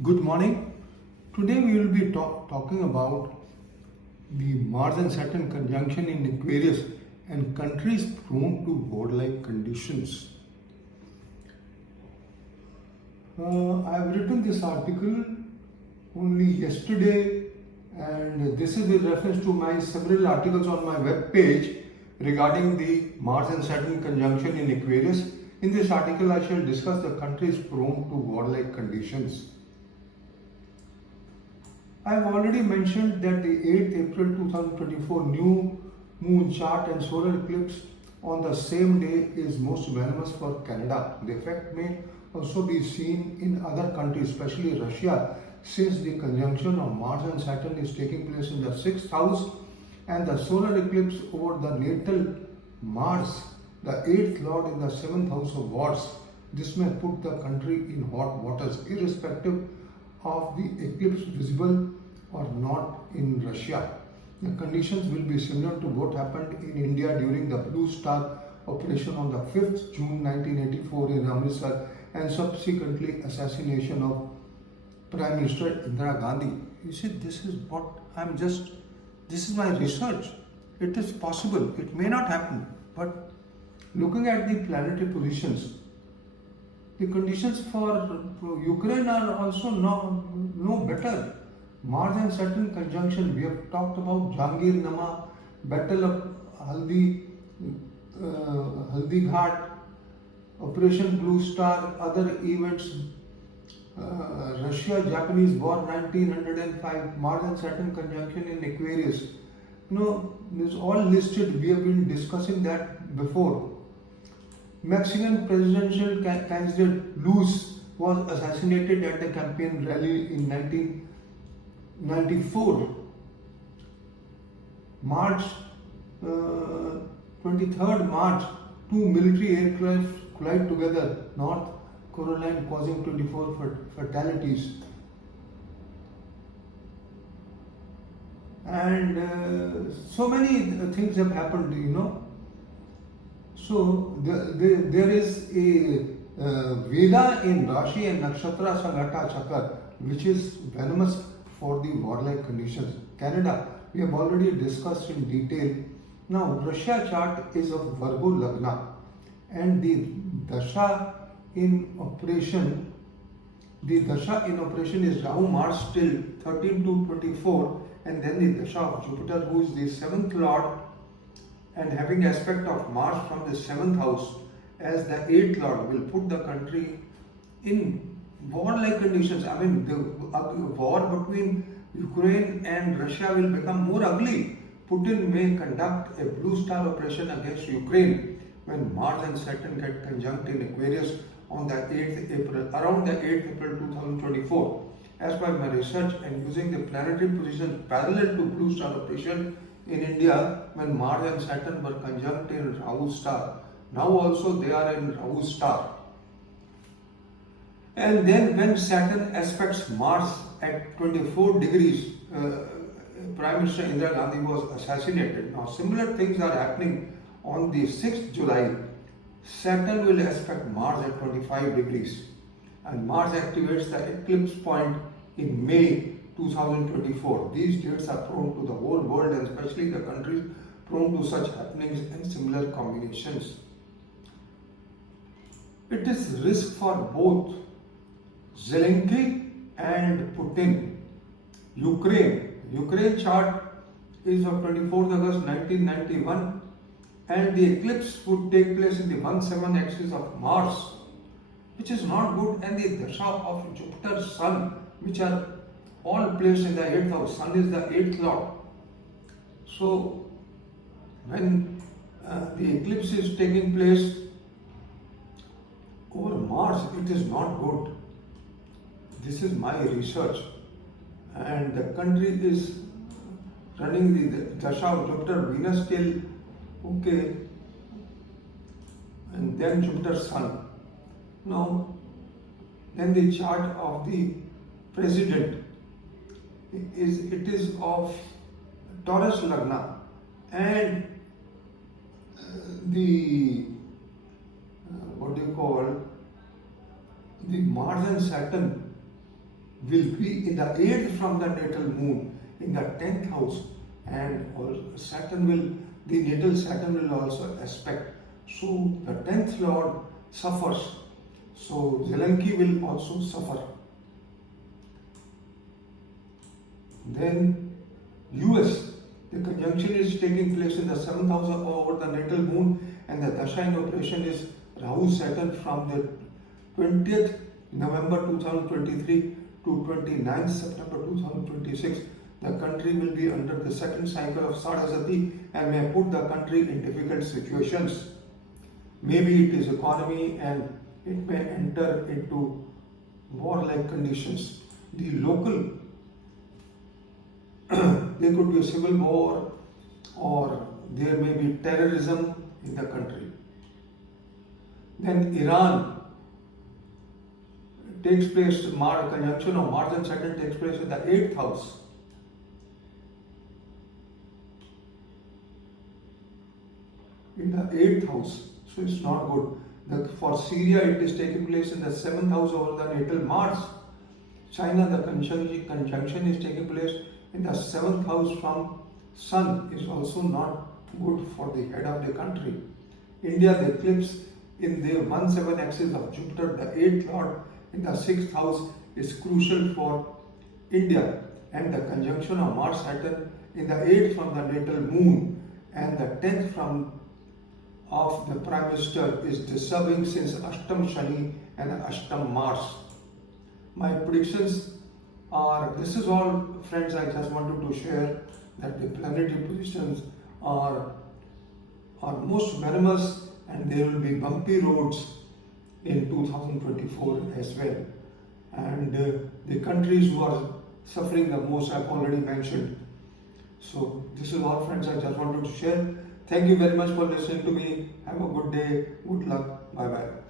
Good morning. Today we will be talking about the Mars and Saturn conjunction in Aquarius and countries prone to warlike conditions. I have written this article only yesterday, and this is with reference to my several articles on my web page regarding the Mars and Saturn conjunction in Aquarius. In this article, I shall discuss the countries prone to warlike conditions. I have already mentioned that the 8th April 2024 new moon chart and solar eclipse on the same day is most venomous for Canada. The effect may also be seen in other countries, especially Russia, since the conjunction of Mars and Saturn is taking place in the 6th house and the solar eclipse over the natal Mars, the 8th lord, in the 7th house of wars. This may put the country in hot waters, irrespective of the eclipse visible or not in Russia. The conditions will be similar to what happened in India during the Blue Star operation on the 5th June 1984 in Amritsar and subsequently assassination of Prime Minister Indira Gandhi. You see, this is my research. It is possible, it may not happen, but looking at the planetary positions, the conditions for Ukraine are also no better. Mars and Saturn conjunction, we have talked about Jangir Nama, Battle of Haldi Ghat, Operation Blue Star, other events, Russia-Japanese War 1905, Mars and Saturn conjunction in Aquarius. This is all listed, we have been discussing that before. Mexican presidential candidate Luz was assassinated at the campaign rally in 1994. March 23rd March, two military aircraft collide together, North Carolina, causing 24 fatalities. And so many things have happened, So there is a Veda in Rashi and Nakshatra Sanghata Chakra, which is venomous for the warlike conditions. Canada, we have already discussed in detail. Now, Russia chart is of Virgo Lagna, and the Dasha in operation is Rahu Mars till 13 to 24, and then the Dasha of Jupiter, who is the 7th lord and having aspect of Mars from the 7th house as the 8th lord, will put the country in warlike conditions. I mean, the war between Ukraine and Russia will become more ugly. Putin may conduct a Blue Star operation against Ukraine when Mars and Saturn get conjunct in Aquarius on the 8th April, around the 8th April 2024. As per my research and using the planetary position parallel to Blue Star operation in India when Mars and Saturn were conjunct in Rahu star. Now also they are in Rahu star. And then when Saturn aspects Mars at 24 degrees, Prime Minister Indira Gandhi was assassinated. Now similar things are happening on the 6th July. Saturn will aspect Mars at 25 degrees. And Mars activates the eclipse point in May 2024. These dates are prone to the whole world and especially the countries prone to such happenings and similar combinations. It is risk for both Zelensky and Putin. Ukraine chart is of 24th August 1991 and the eclipse would take place in the 1/7 axis of Mars, which is not good, and the Dasha of Jupiter, Sun, which are all placed in the 8th house. Sun is the 8th lord. So when the eclipse is taking place over Mars, it is not good. This is my research, and the country is running the Dasha of Jupiter, Venus till okay, and then Jupiter, Sun. Now, then the chart of the president is of Taurus Lagna, and the what do you call the Mars and Saturn will be in the 8th from the natal moon in the 10th house, and the natal Saturn will also aspect. So the 10th lord suffers. So Zelensky will also suffer. Then US, the conjunction is taking place in the 7th house over the natal moon, and the Dasha in operation is Rahu Saturn from the 20th November 2023 to 29th September 2026. The country will be under the second cycle of Sadhasati and may put the country in difficult situations. Maybe it is economy and it may enter into warlike conditions. The local, there could be a civil war or there may be terrorism in the country. Then Iran takes place, conjunction of Mars and Saturn takes place in the 8th house. In the 8th house, so it's not good. For Syria, it is taking place in the 7th house over the natal Mars. China, the conjunction is taking place in the 7th house from Sun, is also not good for the head of the country. India, the eclipse in the 1/7 axis of Jupiter, the 8th lord in the 6th house, is crucial for India, and the conjunction of Mars Saturn in the 8th from the natal moon and the 10th from of the Prime Minister is disturbing since Ashtam Shani and Ashtam Mars. My predictions are, this is all friends, I just wanted to share that the planetary positions are most venomous and there will be bumpy roads in 2024 as well. And the countries who are suffering the most I've already mentioned. So this is all friends, I just wanted to share. Thank you very much for listening to me. Have a good day. Good luck. Bye bye.